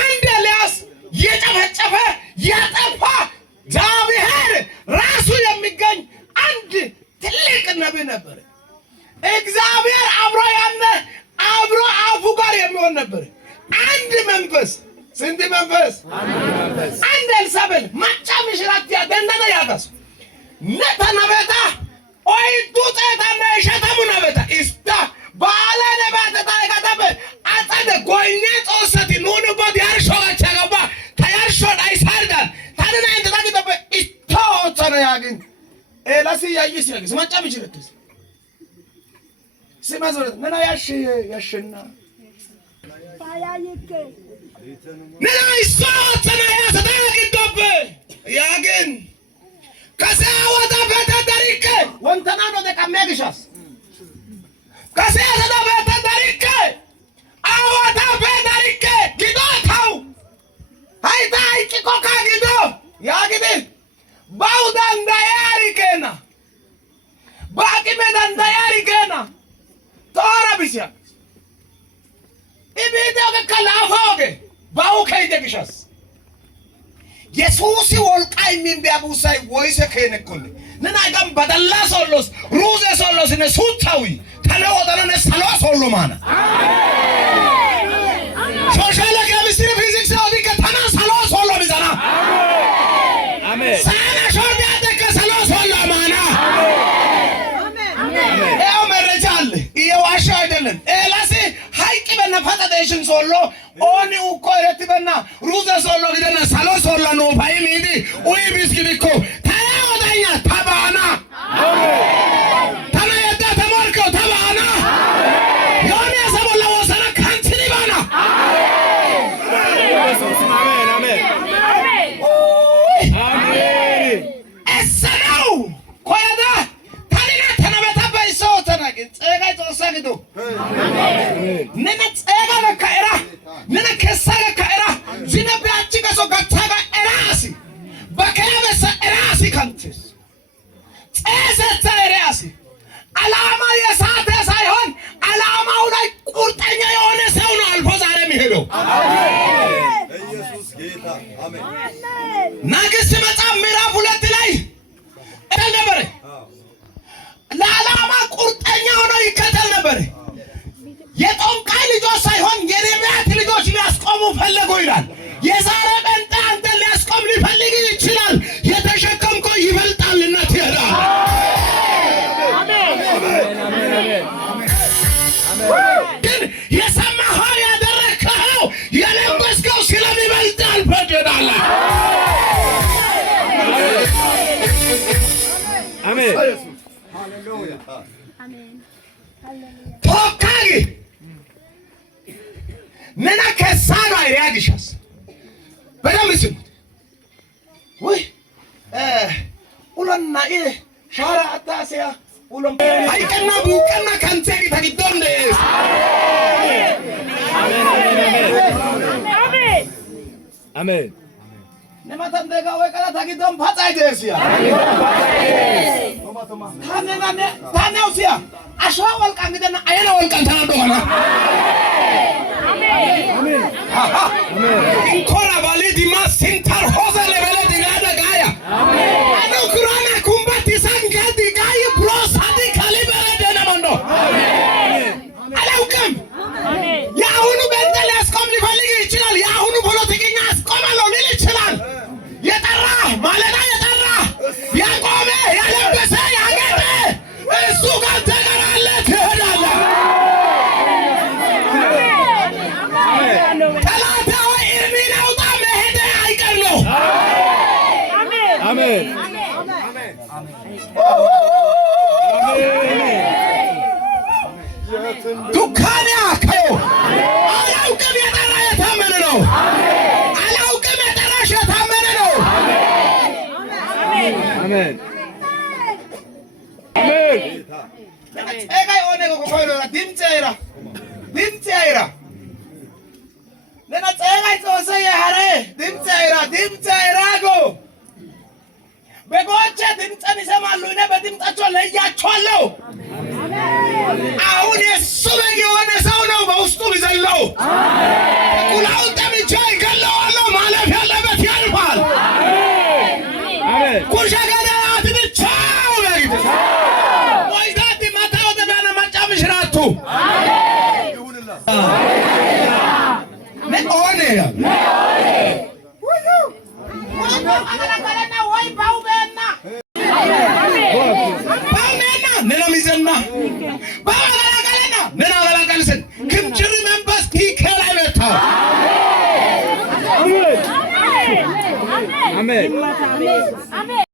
አንድ ኤልያስ የጨፈጨፈ ያጠፋ እግዚአብሔር ራሱ የሚገኝ አንድ ትልቅ ነብይ ነበር። እግዚአብሔር አብሮ ያነ አብሮ አፉ ጋር የሚሆን ነበር። አንድ መንፈስ ስንት መንፈስ አንድ ኤልሳቤል ማጫ ምሽራት ያደነነ ያጋስ ነተነበታ ኦይ ዱጠታና ሸተሙ ነበታ እስታ ባለ ነባታ ታይካታበ አጸደ ጎይኔ ጾሰቲ ኑኑበት ያርሾች ያገባ ታያርሾ አይሳርዳል ታደና እንተታቂተበ እስታውጸነ ያግን ኤላሲ ያይስ ያግስ ማጫ ምሽረትስ ሲማዞረት ነና ያሽና ታያይከ ነና ይሳውጸነ ያሰታቂተበ ያግን ከሰወታ በተደሪከ ወንተና ነው ተቀመግሻስ ከሰወታ በተደሪከ አወታ በተደሪከ ጊዶታው ሃይታ ይቆካ ጊዶ ያግዲ ባውዳን ዳያሪከና ባቂመዳን ዳያሪከና ቶራቢሲያ ኢቢዲዮ ከላፋውገ ባው ከይደግሻስ የሱሲ ወልቃይ ሚንቢያቡሳይ ወይሰ ከነኩል ነናጋም በደላ ሶሎስ ሩዘ ሶሎስ ነሱታዊ ተለወደነ ሰሎ ሶሎማና ሶሻል ኬሚስትሪ ፊዚክስ አዲከ ተና ሰሎ ሶሎ ቢዛና አሜን ሳና ሾርዳ ደከ ሰሎ ሶሎማና አሜን ያው መረጃል ይዋሻ አይደለም ኤላሲ ሃይቂ በነፈጠደሽን ሶሎ ኦኒ uko eretibena ruze solo gidena salo solo no paimidi uyi biskibiko tayodanya tabana amen tanayada tamorko tabana amen yoni asabola wasana kanchini bana amen yesus amen amen amen esau koyada tanina tanabeta baiso tanagin tsegay tosagido amen nena tsega nakera nena kesaga kaera zinabe achiga so gataga erasi bakebesa erasi kantis tsesa erasi alama የሳተ ሳይሆን አላማው ላይ ቁርጠኛ የሆነ ሰው ነው አልፎ ዛሬ የሚሄደው አሜን ኢየሱስ ጌታ አሜን ነገሥት መጽሐፍ ምዕራፍ 2 ላይ ነበር ለዓላማ ቁርጠኛ ሆኖ ይከተል ነበር የጦንቃይ ልጆች ሳይሆን የነቢያት ልጆች ሊያስቆሙ ፈለጉ ይላል። የዛሬ ቀንታ አንተ ሊያስቆም ሊፈልግ ይችላል። የተሸከምከው ይበልጣልና ትሄዳለህ። አሜን አሜን አሜን ግን የሰማኸው ያደረግከው የለበስከው ስለሚበልጥ አልፈቅድልህ። አሜን ሃሌሉያ አሜን ቶካጊ ነና ከሳራ ያግሻስ በደም ስሙት ወይ ኡለና ሻራ አታሲያ ኡለም አይቀና ቡቀና ካንቴ ታግዶንደ አሜን አሜን አሜን ነማተን ደጋ ወይ ቀላ ታግዶን ፋጻይ ደሲያ ታነናነ ታነውሲያ አሸዋ ወልቃን ግደና አይነ ወልቃን ተናዶና አሜን አሜን ኢንኮራ ባሊዲ ማሲንታር ሆዘለ በለዲ ጋዳ ጋያ አሜን አኑ ኩራና ኩምባቲ ሳንጋዲ ጋይ ብሮሳዲ ካሊበረ ደናማንዶ አሜን አላውቅም አሜን ያሁኑ በእንተል ያስቆም ሊፈልግ ይችላል። ያሁኑ ፖለቲከኛ ያስቆማለሁ ሊል ይችላል። የጠራ ማለዳ የጠራ ያቆመ ያለበሰ ያገኘ እሱ ጋር ተቀራለ ትሄዳለህ። ጠላታ ወይ እርሚን አውጣ መሄድ አይቀር ነው። አሜን አሜን ቱካንያ ከዮ አላውቅም የጠራ የታመነ ነው። አላውቅም የጠራሽ የታመነ ነው። አሜን አሜን ጸጋይ ኦነ ኮኮይሮ ዲምጽይራ ነና ጸጋይ ጾሰ ያረ ዲምጽይራጎ በጎቼ ድምፅን ይሰማሉ፣ እኔ በድምፃቸው ለያቸዋለሁ። አሁን የሱ በግ የሆነ ሰው ነው በውስጡ ይዘለው ቁላውን ጠምቼ ይገለዋለሁ ማለፍ ያለበት ያልፋል። ኩሻ ገዳት ብቻው በግ ወይዛት ማታው ደባና ማጫምሽራቱ ነኦኔ ነናሚዘና ባላጋለና ነናጋላጋልሰን ክምጭሪ መንፈስ ኪከላይ መታ አሜን አሜን